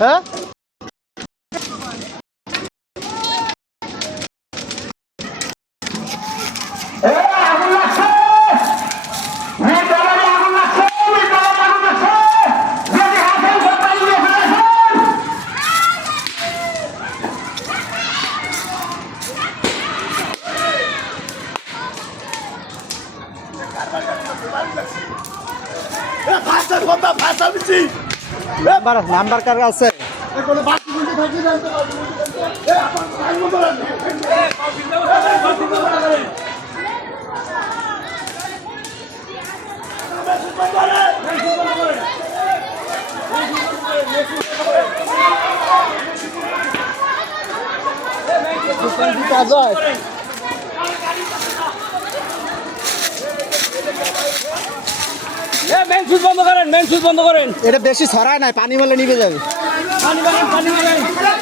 হ্যাঁ নাম্বার কার আছে main switch বন্ধ করেন, মেন সুইচ বন্ধ করেন। এটা বেশি ছড়ায় নাই, পানি মেলে নিভে যাবে। পানি মারেন, পানি মারেন। খেলা